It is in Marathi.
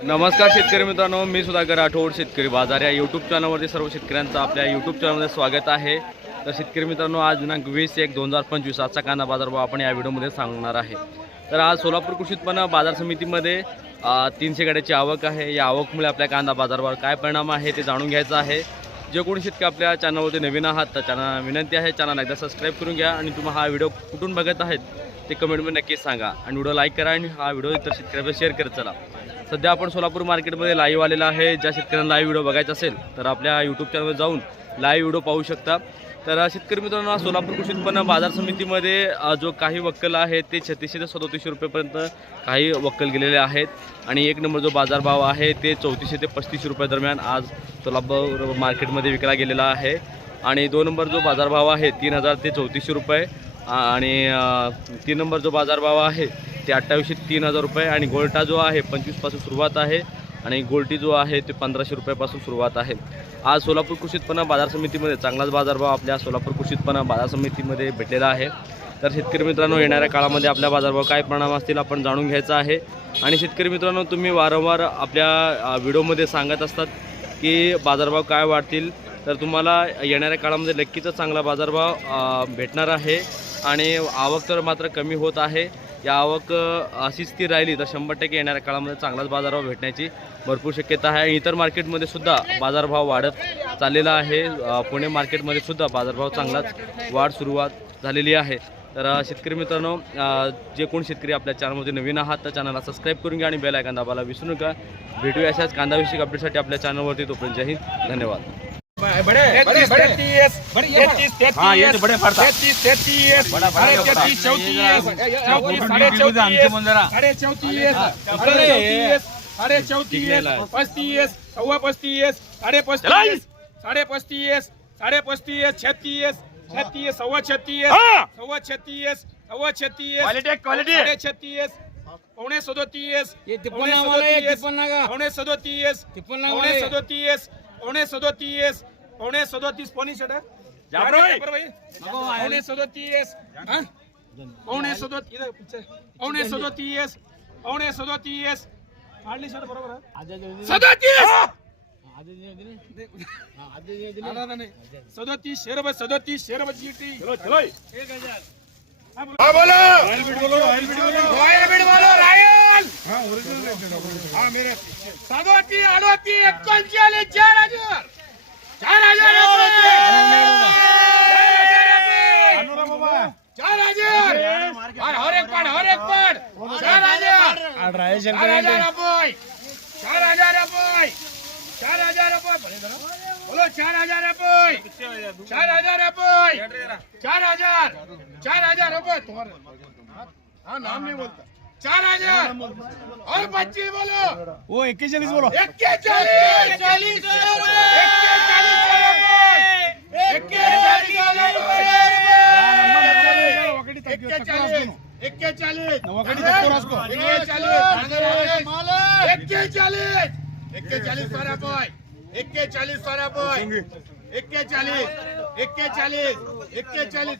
नमस्कार शेतकरी मित्रांनो मी सुधाकर राठोड शेतकरी बाजार या यूट्यूब चॅनलवरती सर्व शेतकऱ्यांचं आपल्या यूट्यूब चॅनलमध्ये स्वागत आहे. तर शेतकरी मित्रांनो आज दिनांक वीस एक दोन हजार पंचवीस आजचा कांदा बाजारभाव आपण या व्हिडिओमध्ये सांगणार आहे. तर आज सोलापूर कृषी उत्पन्न बाजार समितीमध्ये तीनशे गाड्याची आवक आहे. या आवकमुळे आपल्या कांदा बाजारभावावर काय परिणाम आहे ते जाणून घ्यायचं आहे. जे कोणी शेतकरी आपल्या चॅनलवरती नवीन आहात तर चॅनल विनंती आहे. चॅनल एकदा सबस्क्राईब करून घ्या आणि तुम्ही हा व्हिडिओ कुठून बघत आहेत ते कमेंटमध्ये नक्कीच सांगा. आणि व्हिडिओ लाईक करा आणि हा व्हिडिओ इतर शेतकऱ्यांना शेअर करत चला. सध्या आपण सोलापूर मार्केटमध्ये लाईव्ह आलेला आहे. ज्या शेतकऱ्यांना लाईव्ह व्हिडिओ बघायचा असेल तर आपल्या यूट्यूब चॅनलवर जाऊन लाईव्ह व्हिडिओ पाहू शकता. तर शेतकरी मित्रांनो सोलापूर कृषी उत्पन्न बाजार समितीमध्ये जो काही वक्कल आहे ते छत्तीसशे ते सदोतीसशे रुपयेपर्यंत काही वक्कल गेलेले आहेत. आणि एक नंबर जो बाजारभाव आहे ते चौतीसशे ते पस्तीसशे रुपये दरम्यान आज सोलापूर मार्केटमध्ये विकला गेलेला आहे. आणि दोन नंबर जो बाजारभाव आहे तीन हजार ते चौतीसशे रुपये. आणि तीन नंबर जो बाजारभाव आहे ते अठ्ठावीसशे तीन हजार रुपये आणि गोल्टा जो आहे पंचवीसपासून सुरुवात आहे आणि गोल्टी जो आहे ते पंधराशे रुपयापासून सुरुवात आहे. आज सोलापूर कृषी उत्पन्न बाजार समितीमध्ये चांगलाच बाजारभाव आपल्या सोलापूर कृषी उत्पन्न बाजार समितीमध्ये भेटलेला आहे. तर शेतकरी मित्रांनो येणाऱ्या काळामध्ये आपल्या बाजारभाव काय परिणाम असतील आपण जाणून घ्यायचं आहे. आणि शेतकरी मित्रांनो तुम्ही वारंवार आपल्या व्हिडिओमध्ये सांगत असतात की बाजारभाव काय वाढतील. तर तुम्हाला येणाऱ्या काळामध्ये नक्कीच चांगला बाजारभाव भेटणार आहे. आणि आवक तर मात्र कमी होत आहे. या आवक अशीच ती राहिली तर शंभर टक्के येणाऱ्या काळामध्ये चांगलाच बाजारभाव भेटण्याची भरपूर शक्यता आहे. आणि इतर मार्केटमध्ये सुद्धा बाजारभाव वाढत चाललेला आहे. पुणे मार्केटमध्ये सुद्धा बाजारभाव चांगलाच वाढ सुरुवात झालेली आहे. तर शेतकरी मित्रांनो जे कोण शेतकरी आपल्या चॅनलमध्ये नवीन आहात तर चॅनलला सबस्क्राईब करून घ्या आणि बेल आयकन दाबायला विसरू नका. भेटूया अशाच कांदाविषयक अपडेटसाठी आपल्या चॅनलवरती तोपर्यंत जय हिंद. धन्यवाद. तैतीस तैतीस तैतीस तैतीस तैतीस तैतीस साढ़े तैतीस चौतीस. चौतीस साढ़े चौतीस. साढ़े चौतीस. साढ़े चौतीस साढ़े चौतीस. पस्तीस. सव्वा पस्तीस. साढ़े पस्तीस. साढ़े पस्तीस. साढ़े पस्तीस. छत्तीस. छत्तीस. सव्वा छत्तीस. सव्वा छत्तीस. सव्वा छत्तीस. साढ़े छत्तीस. पौने सदोतीस. पौने सदोतीस. पौने सदोतीस. पौने सदोतीस. पौने सदोतीस पोनी शटर पौने सदोतीस हाँ? पौने सदोतीस पौने सदोतीस पौने सदोतीस शटर बरोबर सदोतीस. सदोतीस शेरब सदोतीस शेरब जीटी चलो चलो। एक हजार। बोलो। रॉयल बीड बोलो रॉयल हा मेरे सदोतीस अडोतीस एकोणचाळीस. चार हजार। और एक पण हर एक पण! चार हजार चार हजार रुपये चार हजार रुपये चार हजार रुपये बोलो चार हजार रुपये चार हजार रुपये चार हजार चार हजार रुपये तुम्हारे हाँ नाम नहीं बोलता. चार हजार और पच्चीस बोलो। वो इक्कीस बोलो. इक्कीस चालीस चालीस इक्कीस चालीस इक्कीस चालीस इक्कीस चालीस नवाकडी तक्को रास्को. इक्कीस चालीस इक्कीस चालीस इक्कीस चालीस सारा बॉय इक्कीस चालीस सारा बॉय चालीस इक्कीस चालीस